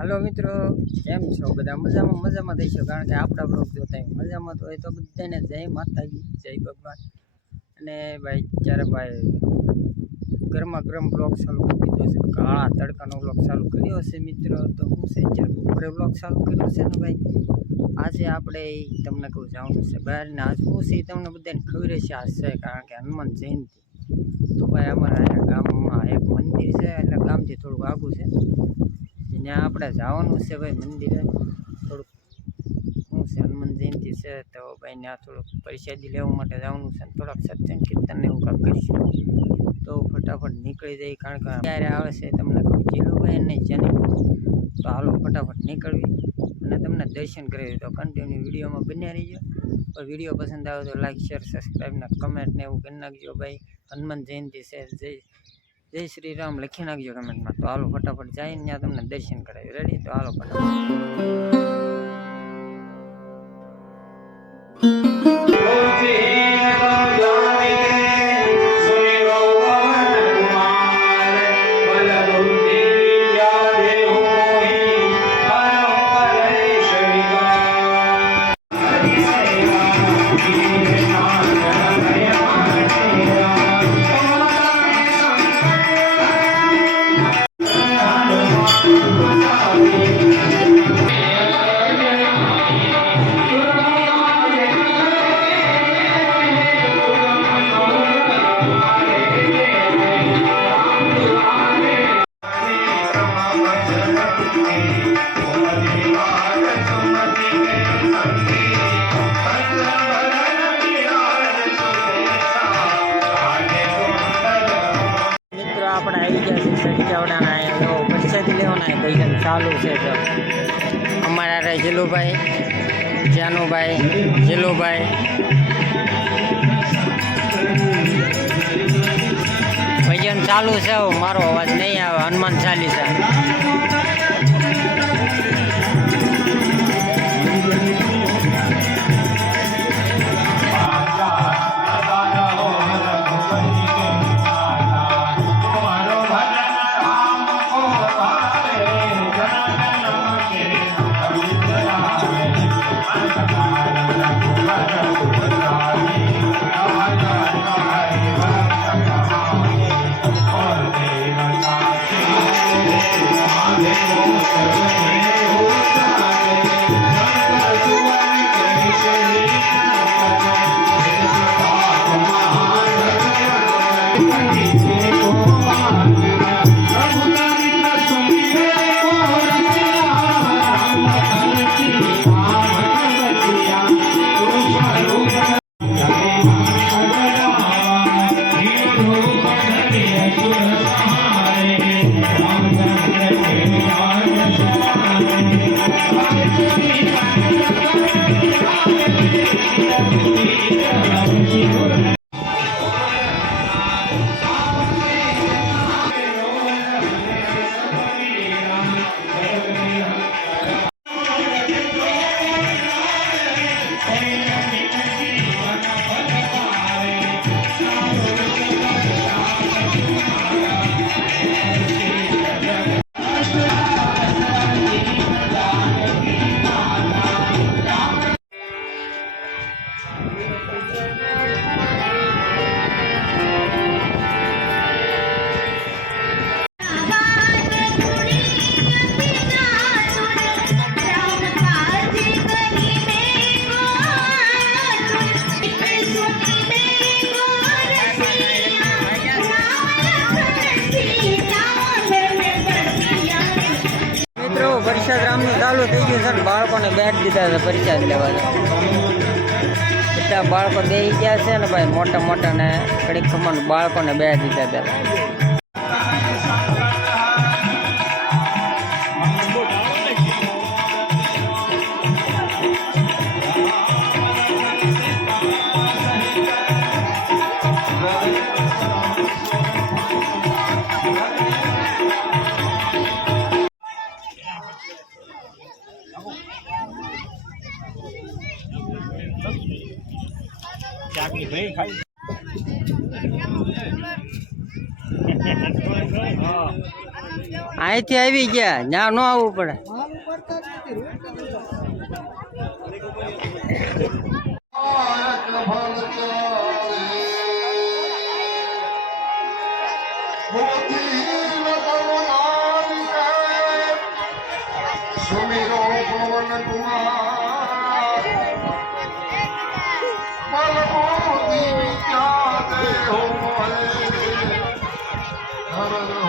હાલો મિત્રો, કેમ છો? બધા મજામાં? મજામાં થઈશો કારણ કે આપણા બ્લોગ જોતા મજામાં તો હોય તો બધાને જય માતાજી, જય ભગવાન. અને ભાઈ ત્યારે ભાઈ ગરમા ગરમ બ્લોગ ચાલુ કરી દીધો છે, કાળા તડકાનો બ્લોગ ચાલુ કર્યો છે મિત્રો, તો હું છે જ્યારે બપોરે ચાલુ કર્યો છે ને ભાઈ, આજે આપણે તમને કહું, જવાનું છે બહાર. ને આજ હું છે તમને બધાને ખબર છે, આજ છે કારણ કે હનુમાન જયંતિ. તો ભાઈ અમારા ગામમાં એક મંદિર છે, એટલે ગામથી થોડુંક આગું છે. ત્યાં આપણે જવાનું છે ભાઈ મંદિરે. થોડુંક શું છે, હનુમાન જયંતિ છે તો ભાઈ ત્યાં થોડુંક પરિષદી લેવા માટે જવાનું છે થોડાક સત્સંગ કીર્તન એવું કાંઈક કરીશું. તો ફટાફટ નીકળી જાય કારણ કે ક્યારે આવે છે તમને જીલુભાઈ અને જેને તો હાલો ફટાફટ નીકળવી અને તમને દર્શન કરાવી તો કન્ટિન્યુ વિડીયોમાં બન્યા રહીજો. પણ વીડિયો પસંદ આવે તો લાઈક શેર સબસ્ક્રાઈબ ને કમેન્ટ ને એવું કરી નાખજો ભાઈ. હનુમાન જયંતિ છે, જય જય શ્રી રામ. લખી નાખજો કમેન્ટમાં. તો હાલો ફટાફટ જઈને ત્યાં તમને દર્શન કરાવી રેડી તો હાલો ફટાફટ. પ્રસાદી ભજન ચાલુ છે તો અમારા રે જીલુભાઈ, જાનુભાઈ, જીલુભાઈ. ભજન ચાલુ છે મારો અવાજ નહીં આવે, હનુમાન ચાલીસા. મિત્રો ચાલુ થઈ ગયું છે બાળકોને બેટ દીધા છે જ લેવા બધા બાળકો બે ગયા છે ને ભાઈ મોટા મોટા ને કડીક ખમણ બાળકોને બે દીધા હતા ભાઈ ખાઈ અહીંથી આવી ગયા. જ્યાં ન આવવું પડે. સુમીરો Pavan Kumar Hare Hare Hare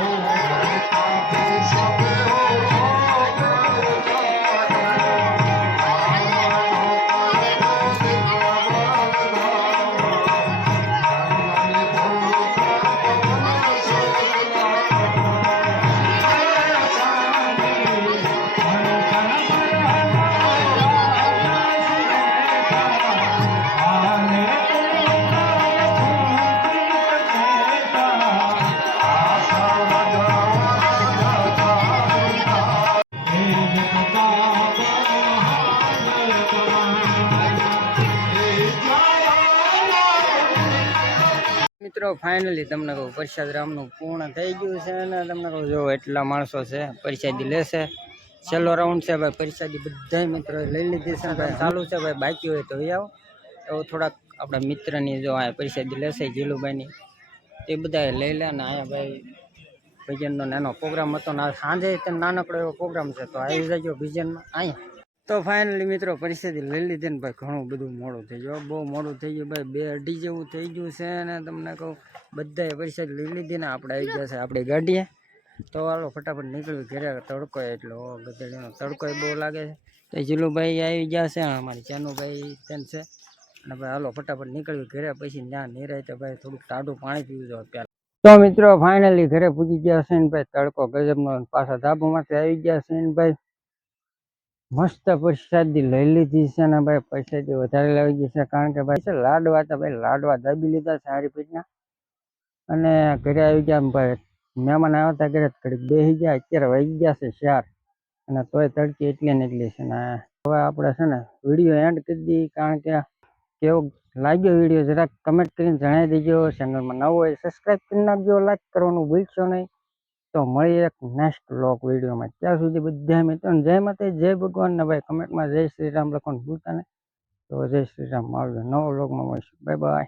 મિત્રો ફાઇનલી તમને કહું, પરસાદ રામનું પૂર્ણ થઈ ગયું છે અને તમને કહું, જો એટલા માણસો છે, પરસાદી લેશે. છેલ્લો રાઉન્ડ છે ભાઈ, પરસાદી બધા મિત્રો લઈ લીધી છે. ભાઈ, ચાલુ છે ભાઈ, બાકી હોય તો આવો. તો થોડાક આપણા મિત્રની જો આ પરસાદી લેશે જીલુભાઈની તે બધા લઈ લે ને અહીંયા ભાઈ, ભજનનો નાનો પ્રોગ્રામ હતો ને સાંજે નાનકડો એવો પ્રોગ્રામ છે, તો આવી જજો ભજનમાં, અહીંયા. તો ફાઇનલી મિત્રો પરિસ્થિતિ લઈ લીધી ને ભાઈ ઘણું બધું મોડું થઈ ગયું. બહુ મોડું થઈ ગયું ભાઈ. બે અઢી જેવું થઈ ગયું છે અને તમને કહું, બધાએ પરિસ્થિતિ લઈ લીધી ને આપણે આવી છે આપણી ગાડીએ. તો હાલો ફટાફટ નીકળ્યું. ઘરે તડકો એટલો ગધેડીનો તડકો બહુ લાગે છે. તો જીલુભાઈ આવી ગયા છે અમારી ચાનુભાઈ તેમ છે. અને ભાઈ હાલો ફટાફટ નીકળ્યું. ઘરે પછી ત્યાં રહે તો ભાઈ થોડુંક ટાઢું પાણી પીવું જો પહેલાં તો મિત્રો ફાઇનલી ઘરે પૂજી ગયા છે ને ભાઈ. તડકો ગજબનો પાછા ધાબામાંથી આવી ગયા છે ને ભાઈ. મસ્ત પ્રસાદી લઈ લીધી છે ને ભાઈ પ્રસાદી વધારે લાવી ગઈ છે. કારણ કે ભાઈ છે લાડવા તો ભાઈ, લાડવા દાબી લીધા છે સારી રીતના અને ઘરે આવી ગયા ભાઈ, મહેમાન આવ્યા હતા ઘરે ઘડીક બેસી ગયા, અત્યારે વહી ગયા છે ચાર. અને તોય તડકી એટલી ને એટલી છે ને. હવે આપણે છે ને વીડિયો એન્ડ કરી દઈએ, કારણ કે કેવો લાગ્યો વીડિયો, જરાક કમેન્ટ કરીને જણાવી દેજો. ચેનલમાં નવો હોય સબસ્ક્રાઈબ કરી નાખજો. લાઈક કરવાનું ભૂલશો નહીં. તો મળીએ એક નેક્સ્ટ લોક વિડીયોમાં ત્યાં સુધી બધા મિત્રોને જય માતા જય ભગવાનને ભાઈ કમેન્ટમાં જય શ્રી રામ લખવાનું ભૂલતા નહીં તો જય શ્રી રામ, આવજો. નવો વ્લોગમાં મળીશું. Bye bye